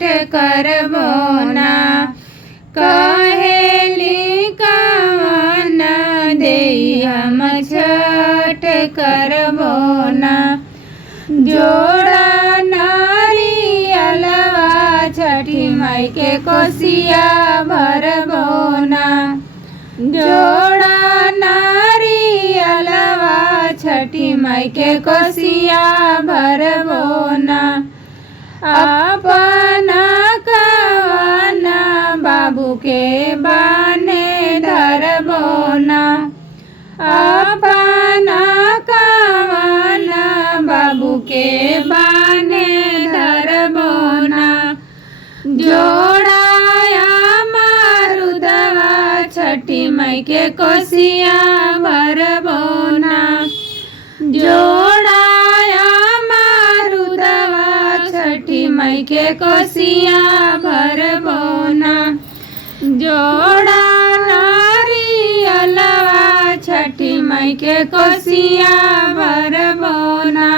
छठ करबो ना। कहेली कवन देई हम छठ करबो ना। जोड़ा नारियलवा छठी माई के कोसिया भरबो ना। जोड़ा नारियलवा छठी माई के कोसिया भरबो ना। अपना कवन बाबू के बाने धरबो ना। अपना कवन बाबू के बाने धरबो ना। जोड़ाया मारुदवा छठी माई के कोसिया भरबो ना। जोड़ाया मारुदवा छठी माई के कोसिया भरबो ना। जोड़ा नारियलवा छठी माई के कोसिया भरबो ना।